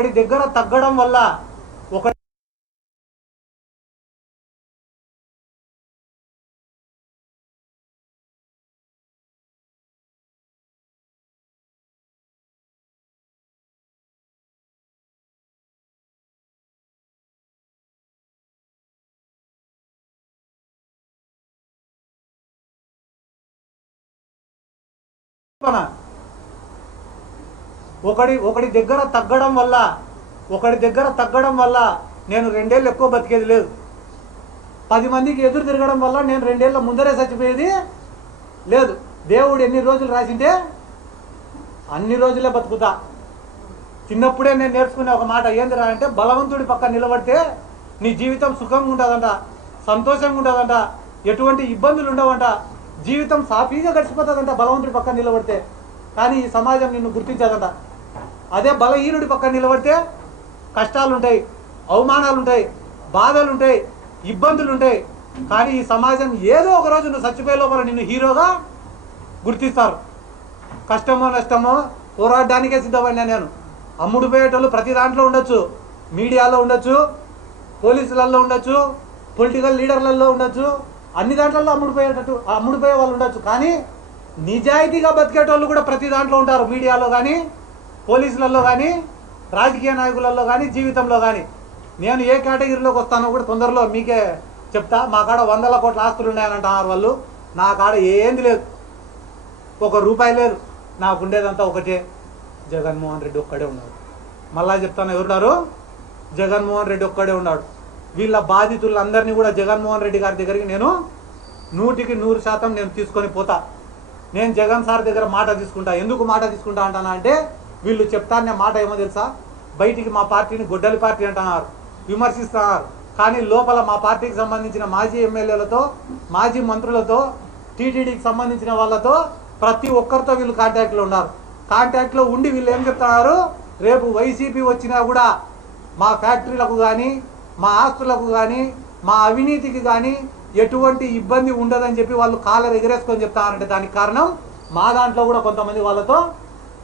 ఒకటి దగ్గర తగ్గడం వల్ల ఒక ఒకటి దగ్గర తగ్గడం వల్ల నేను 2 ఏళ్ళు ఎక్కువ బతికేది లేదు. 10 మందికి ఎదురు తిరగడం వల్ల నేను 2 ఏళ్ళ ముందరే చచ్చిపోయేది లేదు. దేవుడు ఎన్ని రోజులు రాసింటే అన్ని రోజులే బతుకుతా. చిన్నప్పుడే నేను నేర్చుకునే ఒక మాట ఏందిరా అంటే, బలవంతుడి పక్క నిలబడితే నీ జీవితం సుఖంగా ఉంటుందంట, సంతోషంగా ఉంటుందంట, ఎటువంటి ఇబ్బందులు ఉండవంట, జీవితం సాఫీగా గడిచిపోతుందంట బలవంతుడి పక్క నిలబడితే. కానీ ఈ సమాజం నిన్ను గుర్తించదంట. అదే బలహీనుడి పక్క నిలబడితే కష్టాలు ఉంటాయి, అవమానాలు ఉంటాయి, బాధలు ఉంటాయి, ఇబ్బందులు ఉంటాయి. కానీ ఈ సమాజం ఏదో ఒక రోజు నువ్వు చచ్చిపోయే లోపల నిన్ను హీరోగా గుర్తిస్తారు. కష్టమో నష్టమో పోరాడడానికే సిద్ధపడినా నేను. అమ్ముడు పోయేటోళ్ళు ప్రతి దాంట్లో ఉండొచ్చు, మీడియాలో ఉండొచ్చు, పోలీసులలో ఉండొచ్చు, పొలిటికల్ లీడర్లలో ఉండొచ్చు, అన్ని దాంట్లో అమ్ముడుపోయే వాళ్ళు ఉండొచ్చు. కానీ నిజాయితీగా బతికేటోళ్ళు కూడా ప్రతి దాంట్లో ఉంటారు, మీడియాలో కానీ, పోలీసులలో కానీ, రాజకీయ నాయకులలో కానీ, జీవితంలో కానీ. నేను ఏ కేటగిరీలోకి వస్తానో కూడా తొందరలో మీకే చెప్తా. మా కాడ 100 కోట్ల ఆస్తులు ఉన్నాయనంటున్నారు వాళ్ళు. నా కాడ ఏంది లేదు, 1 రూపాయి లేదు. నాకు ఉండేదంతా ఒకటే, జగన్మోహన్ రెడ్డి ఒక్కడే ఉన్నాడు. మళ్ళా చెప్తాను, ఎవరున్నారు? జగన్మోహన్ రెడ్డి ఒక్కడే ఉన్నాడు. వీళ్ళ బాధితులందరినీ కూడా జగన్మోహన్ రెడ్డి గారి దగ్గరికి నేను 100కి 100% నేను తీసుకొని పోతా. నేను జగన్ సార్ దగ్గర మాట తీసుకుంటా. ఎందుకు మాట తీసుకుంటా అంటానా అంటే, వీళ్ళు చెప్తానే మాట ఏమో తెలుసా, బయటికి మా పార్టీని గొడ్డలి పార్టీ అంటున్నారు, విమర్శిస్తున్నారు. కానీ లోపల మా పార్టీకి సంబంధించిన మాజీ ఎమ్మెల్యేలతో, మాజీ మంత్రులతో, టీటీడీకి సంబంధించిన వాళ్ళతో ప్రతి ఒక్కరితో వీళ్ళు కాంటాక్ట్లో ఉన్నారు. కాంటాక్ట్లో ఉండి వీళ్ళు ఏం చెప్తున్నారు, రేపు వైసీపీ వచ్చినా కూడా మా ఫ్యాక్టరీలకు కానీ, మా ఆస్తులకు కానీ, మా అవినీతికి కానీ ఎటువంటి ఇబ్బంది ఉండదని చెప్పి వాళ్ళు కాళ్ళ ఎగరేసుకొని చెప్తారంటే దానికి కారణం మా దాంట్లో కూడా కొంతమంది వాళ్ళతో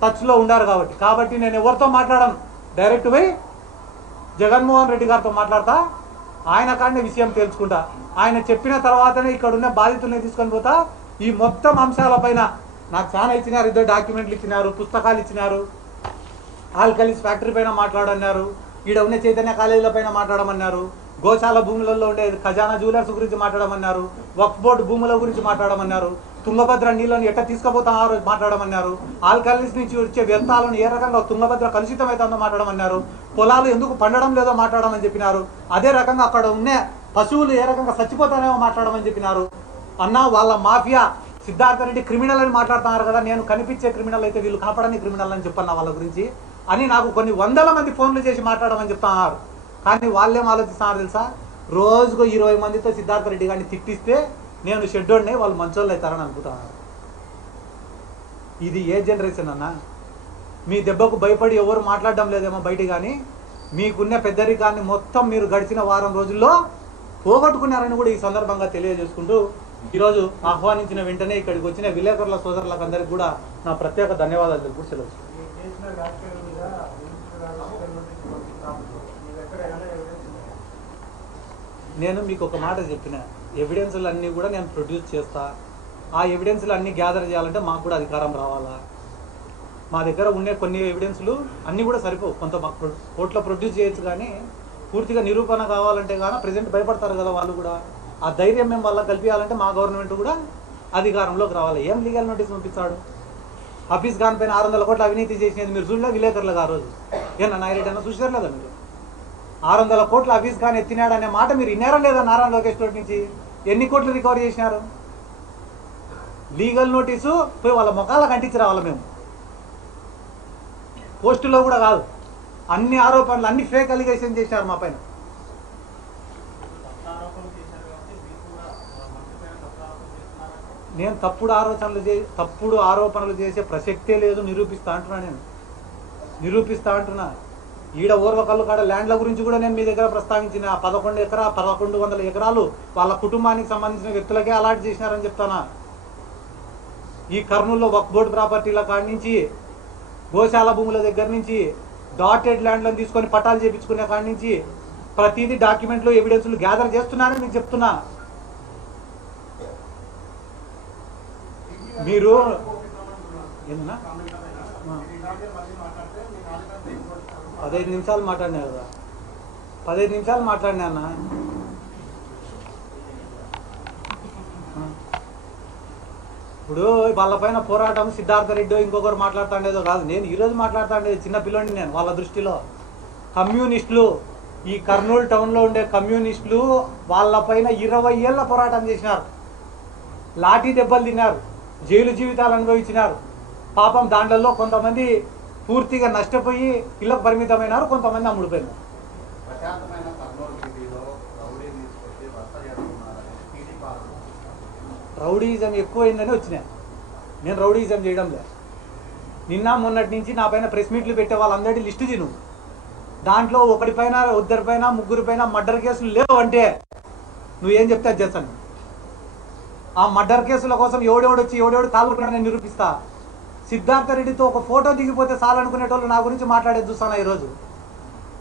టచ్లో ఉండారు కాబట్టి నేను ఎవరితో మాట్లాడను, డైరెక్ట్ పోయి జగన్మోహన్ రెడ్డి గారితో మాట్లాడతా. ఆయన కానీ విషయం తెలుసుకుంటా. ఆయన చెప్పిన తర్వాతనే ఇక్కడ ఉన్న బాధితుల్ని తీసుకొని పోతా. ఈ మొత్తం అంశాలపైన నాకు చాలా ఇచ్చినారు, 2 డాక్యుమెంట్లు ఇచ్చినారు, పుస్తకాలు ఇచ్చినారు. ఆల్కలీస్ ఫ్యాక్టరీ పైన మాట్లాడన్నారు, ఈడ ఉన్న చైతన్య కాలేజీల పైన మాట్లాడమన్నారు, గోశాల భూములలో ఉండే ఖజానా జ్యువెలర్స్ గురించి మాట్లాడమన్నారు, వక్ఫ్ బోర్డు భూముల గురించి మాట్లాడమన్నారు, తుంగభద్ర నీళ్ళను ఎట్లా తీసుకుపోతారో మాట్లాడమన్నారు, ఆల్కలీస్ నుంచి వచ్చే వ్యర్థాలను ఏ రకంగా తుంగభద్ర కలుషితం అవుతుందో మాట్లాడమన్నారు, పొలాలు ఎందుకు పండడం లేదో మాట్లాడమని చెప్పినారు. అదే రకంగా అక్కడ ఉన్న పశువులు ఏ రకంగా చచ్చిపోతానేమో మాట్లాడమని చెప్పినారు. అన్న వాళ్ళ మాఫియా సిద్ధార్థ రెడ్డి క్రిమినల్ అని మాట్లాడుతున్నారు కదా, నేను కనిపించే క్రిమినల్ అయితే వీళ్ళు కనపడని క్రిమినల్ అని చెప్పన్నా వాళ్ళ గురించి అని నాకు కొన్ని 100 మంది ఫోన్లు చేసి మాట్లాడమని చెప్తున్నారు. కానీ వాళ్ళేం ఆలోచిస్తున్నారు తెలుసా, రోజుకు 20 మందితో సిద్ధార్థ రెడ్డి గారిని తిట్టిస్తే నేను షెడ్యూల్ని వాళ్ళు మంచోళ్ళు అవుతారని అనుకుంటున్నారు. ఇది ఏ జనరేషన్ అన్న? మీ దెబ్బకు భయపడి ఎవరు మాట్లాడడం లేదేమో బయట, కానీ మీకున్న పెద్దరికాన్ని మొత్తం మీరు గడిచిన వారం రోజుల్లో పోగొట్టుకున్నారని కూడా ఈ సందర్భంగా తెలియజేసుకుంటూ, ఈరోజు ఆహ్వానించిన వెంటనే ఇక్కడికి వచ్చిన విలేకరుల సోదరులకు అందరికీ కూడా నా ప్రత్యేక ధన్యవాదాలు తెలుపు సెలవు. నేను మీకు ఒక మాట చెప్పిన, ఎవిడెన్స్లు అన్నీ కూడా నేను ప్రొడ్యూస్ చేస్తా. ఆ ఎవిడెన్స్లు అన్నీ గ్యాదర్ చేయాలంటే మాకు కూడా అధికారం రావాలా. మా దగ్గర ఉండే కొన్ని ఎవిడెన్స్లు అన్నీ కూడా సరిపోవు, కొంత కోర్టులో ప్రొడ్యూస్ చేయొచ్చు, కానీ పూర్తిగా నిరూపణ కావాలంటే కానీ ప్రజెంట్ భయపడతారు కదా వాళ్ళు కూడా. ఆ ధైర్యం మేము వాళ్ళకి కల్పించాలంటే మా గవర్నమెంట్ కూడా అధికారంలోకి రావాలి. ఏం లీగల్ నోటీస్ పంపిస్తాడు? హఫీజ్ ఖాన్ పైన 600 కోట్ల అవినీతి చేసినది మీరు చూడలే విలేకరులుగా? ఆ రోజు ఏమన్నా నాయరెడ్డి అన్న చూసారు లేదా మీరు? 600 కోట్ల హఫీజ్ ఖాన్ ఎత్తినాడు అనే మాట మీరు విన్నారా లేదా? నారా లోకేష్ తోటి నుంచి ఎన్ని కోట్లు రికవర్ చేసినారు? లీగల్ నోటీసు పోయి వాళ్ళ ముఖాలకు అంటించి రావాలి మేము, పోస్టులో కూడా కాదు. అన్ని ఆరోపణలు, అన్ని ఫేక్ అలిగేషన్ చేశారు మా పైన. నేను తప్పుడు ఆరోపణలు చేసే ప్రసక్తే లేదు, నిరూపిస్తా అంటున్నా. నేను నిరూపిస్తా అంటున్నా. ఈడ ఓర్వకల్లు కాడ ల్యాండ్ల గురించి కూడా నేను మీ దగ్గర ప్రస్తావించిన. 1100 ఎకరాలు వాళ్ళ కుటుంబానికి సంబంధించిన వ్యక్తులకే అలాట్ చేసినారని చెప్తానా. ఈ కర్నూలులో వక్ఫ్ బోర్డు ప్రాపర్టీల కాడి నుంచి, గోశాల భూముల దగ్గర నుంచి, డాటెడ్ ల్యాండ్లను తీసుకొని పట్టాలు చేయించుకునే కాడి నుంచి ప్రతిదీ డాక్యుమెంట్లు ఎవిడెన్స్లు గ్యాదర్ చేస్తున్నారని మీకు చెప్తున్నా. మీరు ఏమన్నా 15 నిమిషాలు మాట్లాడినా కదా, 15 నిమిషాలు మాట్లాడినా అన్న. ఇప్పుడు వాళ్ళపైన పోరాటం సిద్ధార్థ రెడ్డి ఇంకొకరు మాట్లాడుతుండేదో కాదు, నేను ఈరోజు మాట్లాడుతుండేది చిన్న పిల్లోని. నేను వాళ్ళ దృష్టిలో కమ్యూనిస్టులు, ఈ కర్నూలు టౌన్లో ఉండే కమ్యూనిస్టులు వాళ్ళపైన 20 ఏళ్ళ పోరాటం చేసినారు, లాఠీ దెబ్బలు తిన్నారు, జైలు జీవితాలు అనుభవించినారు. పాపం దాంట్లో కొంతమంది పూర్తిగా నష్టపోయి ఇళ్ళకు పరిమితమైనారు, కొంతమంది అమ్ముడిపోయినారు. రౌడీయిజం ఎక్కువైందని వచ్చినా. నేను రౌడీయిజం చేయడం లేదు. నిన్న మొన్నటి నుంచి నా పైన ప్రెస్ మీట్లు పెట్టే వాళ్ళందరి లిస్టు తిను. దాంట్లో ఒకటిపైన, ఇద్దరిపైన, ముగ్గురిపైన మర్డర్ కేసులు లేవు అంటే నువ్వేం చెప్తే అది చేస్తాను. ఆ మర్డర్ కేసుల కోసం ఎవడెవడొచ్చి ఎవడెవడు కాలుకుంటున్నా నేను నిరూపిస్తా. సిద్ధార్థ రెడ్డితో ఒక ఫోటో దిగిపోతే చాలనుకునేటోళ్ళు నా గురించి మాట్లాడేది చూస్తాను. ఈరోజు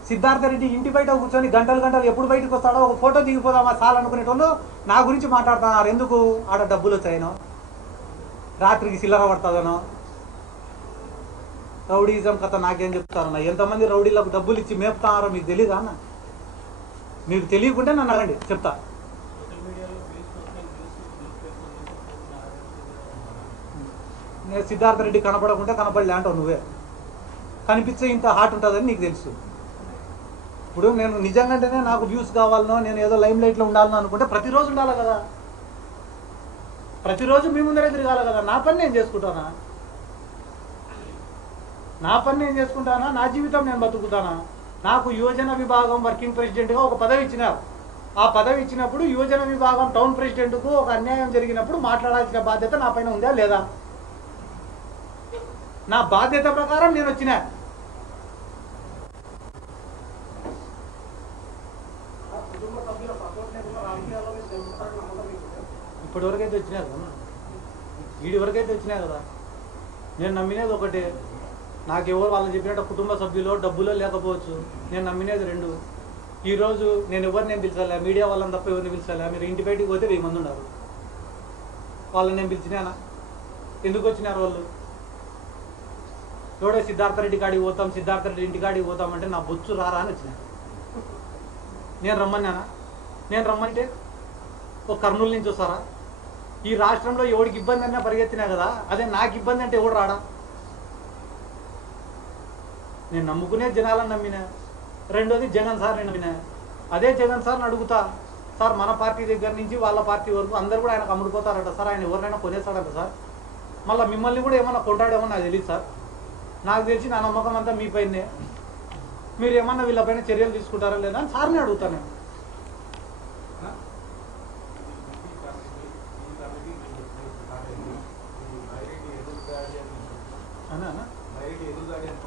సిద్ధార్థ రెడ్డి ఇంటి బయట కూర్చొని గంటలు గంటలు ఎప్పుడు బయటకు వస్తాడో ఒక ఫోటో దిగిపోదామా చాలనుకునేటోళ్ళు నా గురించి మాట్లాడుతున్నారు. ఎందుకు? ఆడ డబ్బులు వచ్చాయనో, రాత్రికి చిల్లర పడుతుందనో. రౌడీజం కథ నాకేం చెప్తారన్న? ఎంతమంది రౌడీలకు డబ్బులు ఇచ్చి మేపుతున్నారో మీకు తెలీదా అన్న? మీకు తెలియకుంటే నన్ను అడగండి, చెప్తా. నేను సిద్ధార్థ రెడ్డి కనపడకుంటే కనపడలే అంటావు నువ్వే. కనిపించే ఇంత హార్ట్ ఉంటుందని నీకు తెలుసు. ఇప్పుడు నేను నిజంగానే నాకు వ్యూస్ కావాలనో, నేను ఏదో లైమ్ లైట్లో ఉండాలనో అనుకుంటే ప్రతిరోజు ఉండాలి కదా, ప్రతిరోజు మీ ముందరే తిరగాలి కదా. నా పని నేను చేసుకుంటానా? నా పని నేను చేసుకుంటానా? నా జీవితం నేను బతుకుతానా? నాకు యువజన విభాగం వర్కింగ్ ప్రెసిడెంట్గా ఒక పదవి ఇచ్చినారు. ఆ పదవి ఇచ్చినప్పుడు యువజన విభాగం టౌన్ ప్రెసిడెంట్కు ఒక అన్యాయం జరిగినప్పుడు మాట్లాడాల్సిన బాధ్యత నా పైన ఉందా లేదా? నా బాధ్యత ప్రకారం నేను వచ్చినా. ఇప్పటి వరకైతే వచ్చినారు కదా, వీడి వరకైతే వచ్చినాయి కదా. నేను నమ్మినేది ఒకటే, నాకు ఎవరు వాళ్ళు చెప్పినట్టు కుటుంబ సభ్యులో డబ్బులో లేకపోవచ్చు. నేను నమ్మినేది 2. ఈరోజు నేను ఎవరు నేను పిలిచాలా? మీడియా వాళ్ళని తప్ప ఎవరిని పిలిచాలా? మీరు ఇంటి బయటికి పోతే 1000 మంది ఉన్నారు. వాళ్ళని నేను పిలిచినానా? ఎందుకు వచ్చినారు వాళ్ళు? ఎవడో సిద్ధార్థ రెడ్డి కాడికి పోతాం, సిద్ధార్థ రెడ్డి ఇంటి కాడికి పోతామంటే నా బొచ్చు రారా అని వచ్చినా. నేను రమ్మన్నానా? నేను రమ్మంటే ఒక కర్నూలు నుంచి వస్తారా? ఈ రాష్ట్రంలో ఎవడికి ఇబ్బంది అన్నా పరిగెత్తినా కదా, అదే నాకు ఇబ్బంది అంటే ఎవడు రాడా? నేను నమ్ముకునే జనాలను నమ్మినా. రెండోది జగన్ సార్ని నమ్మినా. అదే జగన్ సార్ని అడుగుతా, సార్ మన పార్టీ దగ్గర నుంచి వాళ్ళ పార్టీ వరకు అందరు కూడా ఆయనకు అమ్ముడుపోతారట సార్, ఆయన ఎవరినైనా కొనేస్తాడట సార్, మళ్ళీ మిమ్మల్ని కూడా ఏమన్నా కొంటాడేమో నాకు తెలియదు సార్. నాకు తెలిసి నా నమ్మకం అంతా మీ పైనే. మీరు ఏమన్నా వీళ్ళపైన చర్యలు తీసుకుంటారా లేదా అని సార్ని అడుగుతాను.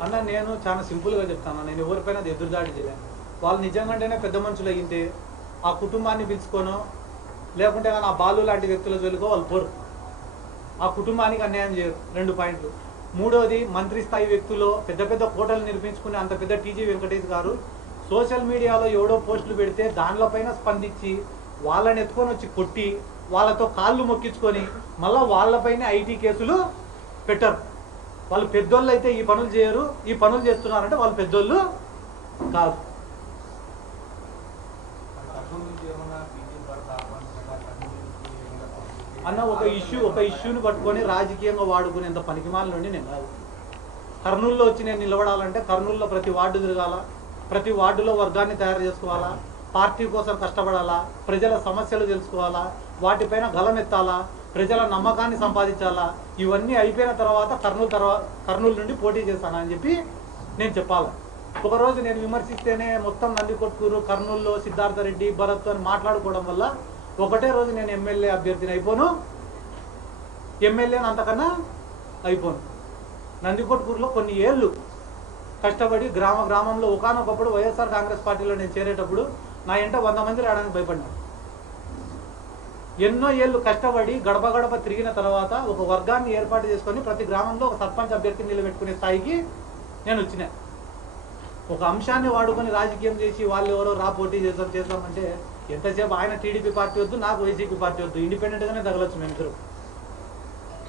అన్న నేను చాలా సింపుల్గా చెప్తాను, నేను ఎవరిపైన ఎదురుదాడి చేయలేను. వాళ్ళు నిజంగానే పెద్ద మనుషులు అయ్యింటే ఆ కుటుంబాన్ని పిలుచుకోనో లేకుంటే కానీ ఆ బాలు లాంటి వ్యక్తుల జోలికో వాళ్ళు పోరు. ఆ కుటుంబానికి అన్యాయం చేయరు. 2 పాయింట్లు. మూడోది, మంత్రి స్థాయి వ్యక్తులు పెద్ద పెద్ద కోటలు నిర్మించుకునే అంత పెద్ద టీజీ వెంకటేష్ గారు సోషల్ మీడియాలో ఎవడో పోస్టులు పెడితే దానిపైన స్పందించి వాళ్ళని ఎత్తుకొని వచ్చి కొట్టి వాళ్ళతో కాళ్ళు మొక్కించుకొని మళ్ళీ వాళ్ళపైన ఐటీ కేసులు పెట్టరు. వాళ్ళు పెద్దోళ్ళు అయితే ఈ పనులు చేయరు, ఈ పనులు చేస్తున్నారంటే వాళ్ళు పెద్దోళ్ళు కాదు. అన్న ఒక ఇష్యూని పట్టుకొని రాజకీయంగా వాడుకునేంత పనికిమాల నుండి నేను కాదు. కర్నూలులో వచ్చి నేను నిలబడాలంటే కర్నూలులో ప్రతి వార్డు తిరగాల, ప్రతి వార్డులో వర్గాన్ని తయారు చేసుకోవాలా, పార్టీ కోసం కష్టపడాలా, ప్రజల సమస్యలు తెలుసుకోవాలా, వాటిపైన గలమెత్తాలా, ప్రజల నమ్మకాన్ని సంపాదించాలా. ఇవన్నీ అయిపోయిన తర్వాత కర్నూలు నుండి పోటీ చేస్తానని చెప్పి నేను చెప్పాలి. ఒకరోజు నేను విమర్శిస్తేనే మొత్తం నందికొట్కూరు, కర్నూలులో సిద్ధార్థ రెడ్డి, భరత్ అని మాట్లాడుకోవడం వల్ల ఒకటే రోజు నేను ఎమ్మెల్యే అభ్యర్థిని అయిపోను, ఎమ్మెల్యేని అంతకన్నా అయిపోను. నందికొట్కూరులో కొన్ని ఏళ్ళు కష్టపడి గ్రామంలో ఒకనొకప్పుడు వైఎస్ఆర్ కాంగ్రెస్ పార్టీలో నేను చేరేటప్పుడు నా ఎంట 100 మంది రావడానికి భయపడినారు. ఎన్నో ఏళ్ళు కష్టపడి గడప గడప తిరిగిన తర్వాత ఒక వర్గాన్ని ఏర్పాటు చేసుకొని ప్రతి గ్రామంలో ఒక సర్పంచ్ అభ్యర్థిని నిలబెట్టుకునే స్థాయికి నేను వచ్చినా. ఒక అంశాన్ని వాడుకొని రాజకీయం చేసి వాళ్ళు ఎవరో పోటీ చేద్దామంటే ఎంతసేపు ఆయన టీడీపీ పార్టీ వద్దు, నాకు వైసీపీ పార్టీ వద్దు, ఇండిపెండెంట్గానే తగలచ్చు మేము ఇద్దరు.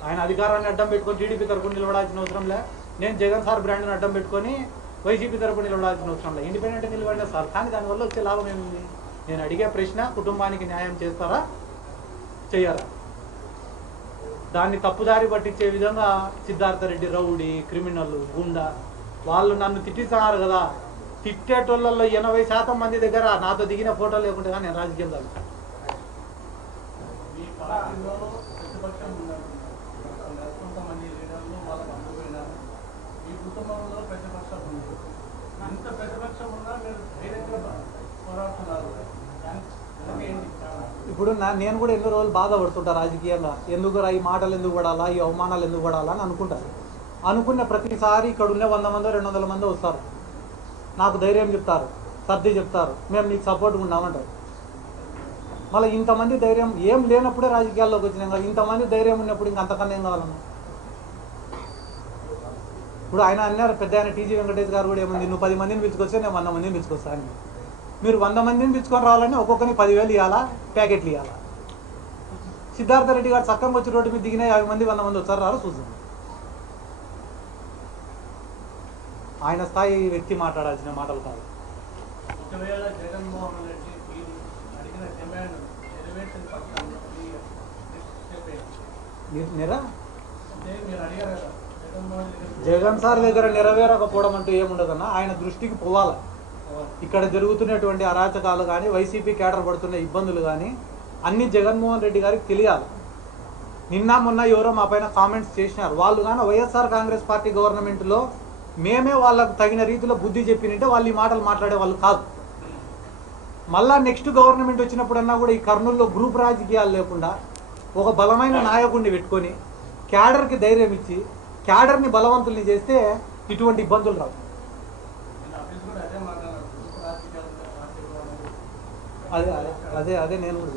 ఆయన అధికారాన్ని అడ్డం పెట్టుకొని టీడీపీ తరపున నిలబడాల్సిన అవసరం లే, నేను జగన్ సార్ బ్రాండ్ని అడ్డం పెట్టుకొని వైసీపీ తరపున నిలబడాల్సిన అవసరం లే, ఇండిపెండెంట్గా నిలబడిన సార్. కానీ దానివల్ల వచ్చే లాభం ఏముంది? నేను అడిగే ప్రశ్న, కుటుంబానికి న్యాయం చేస్తారా చెయ్యరా? దాన్ని తప్పుదారి పట్టించే విధంగా సిద్ధార్థ రెడ్డి రౌడీ, క్రిమినల్, గుండా వాళ్ళు నన్ను తిట్టిస్తున్నారు కదా. తిట్టేటోళ్ళల్లో 80% మంది దగ్గర నాతో దిగిన ఫోటోలు లేకుంటే కానీ నేను రాజకీయం కాదు. ఇప్పుడు నేను కూడా ఎన్నో రోజులు బాధపడుతుంటా రాజకీయంగా. ఎందుకు ఈ మాటలు ఎందుకు పడాలా, ఈ అవమానాలు ఎందుకు పడాలా అని అనుకుంటారు. అనుకున్న ప్రతిసారి ఇక్కడ ఉన్న 100 మందో 200 మందో వస్తారు, నాకు ధైర్యం చెప్తారు, సర్ది చెప్తారు, మేము నీకు సపోర్ట్గా ఉన్నామంటారు. మళ్ళీ ఇంతమంది ధైర్యం ఏం లేనప్పుడే రాజకీయాల్లోకి వచ్చినాం కదా, ఇంతమంది ధైర్యం ఉన్నప్పుడు ఇంకంతకన్నా ఏం కావాలన్నా? ఇప్పుడు ఆయన అన్నారు, పెద్ద ఆయన టీజీ వెంకటేష్ గారు కూడా ఏముంది, నువ్వు 10 మందిని పిలుచుకొస్తే నేను 100 మందిని పిలుచుకొస్తాను. మీరు 100 మందిని పిలుచుకొని రావాలని ఒక్కొక్కరిని 10,000 ఇవ్వాలా, ప్యాకెట్లు ఇవ్వాలా? సిద్ధార్థ రెడ్డి గారు చక్కగా వచ్చి రోడ్డు మీద దిగిన 50 మంది 100 మంది వచ్చారు రారు చూద్దాం. ఆయన స్థాయి వ్యక్తి మాట్లాడాల్సిన మాటలు కాదు. ఒకవేళ జగన్మోహన్ రెడ్డి అడిగిన డిమాండ్ నెరవేర్చిన పక్షంలో మీరు అడిగారు కదా, జగన్ సార్ దగ్గర నెరవేరకపోవడం అంటూ ఏముండదన్నా, ఆయన దృష్టికి పోవాలి. ఇక్కడ జరుగుతున్నటువంటి అరాచకాలు కానీ, వైసీపీ కేడర్ పడుతున్న ఇబ్బందులు కానీ అన్నీ జగన్మోహన్ రెడ్డి గారికి తెలియాలి. నిన్న మొన్న ఎవరో మా పైన కామెంట్స్ చేసినారు. వాళ్ళు కానీ వైఎస్ఆర్ కాంగ్రెస్ పార్టీ గవర్నమెంట్లో మేమే వాళ్ళకు తగిన రీతిలో బుద్ధి చెప్పినంటే వాళ్ళు ఈ మాటలు మాట్లాడే వాళ్ళు కాదు. మళ్ళా నెక్స్ట్ గవర్నమెంట్ వచ్చినప్పుడన్నా కూడా ఈ కర్నూలులో గ్రూప్ రాజకీయాలు లేకుండా ఒక బలమైన నాయకుడిని పెట్టుకొని క్యాడర్కి ధైర్యం ఇచ్చి క్యాడర్ని బలవంతుల్ని చేస్తే ఇటువంటి ఇబ్బందులు రావు. అదే అదే అదే నేను కూడా